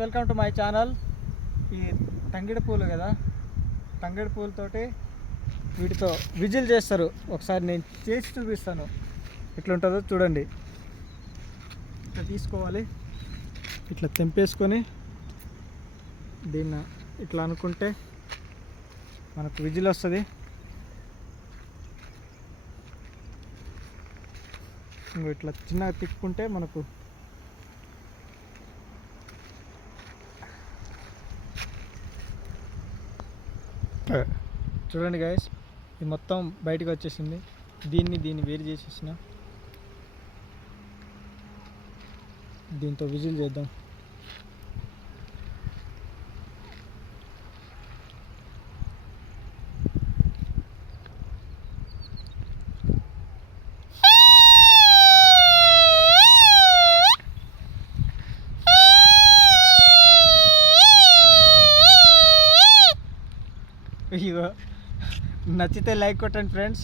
Welcome to my channel. ఈ తంగిడి పూలు కదా, తంగిడి పూలతోటి వీటితో విజిల్ చేస్తారు. ఒకసారి నేను చేసి చూపిస్తాను ఎట్లుంటుందో చూడండి. ఇట్లా తీసుకోవాలి, ఇట్లా తెంపేసుకొని దీన్ని ఇట్లా అనుకుంటే మనకు విజిల్ వస్తుంది. ఇంకో ఇట్లా చిన్నగా తిప్పుకుంటే మనకు చూడండి గైస్, ఇది మొత్తం బయటకు వచ్చేసింది. దీన్ని వేరు చేసేసిన దీంతో విజిల్ చేద్దాం. ఇగో నచ్చితే లైక్ కొట్టండి ఫ్రెండ్స్.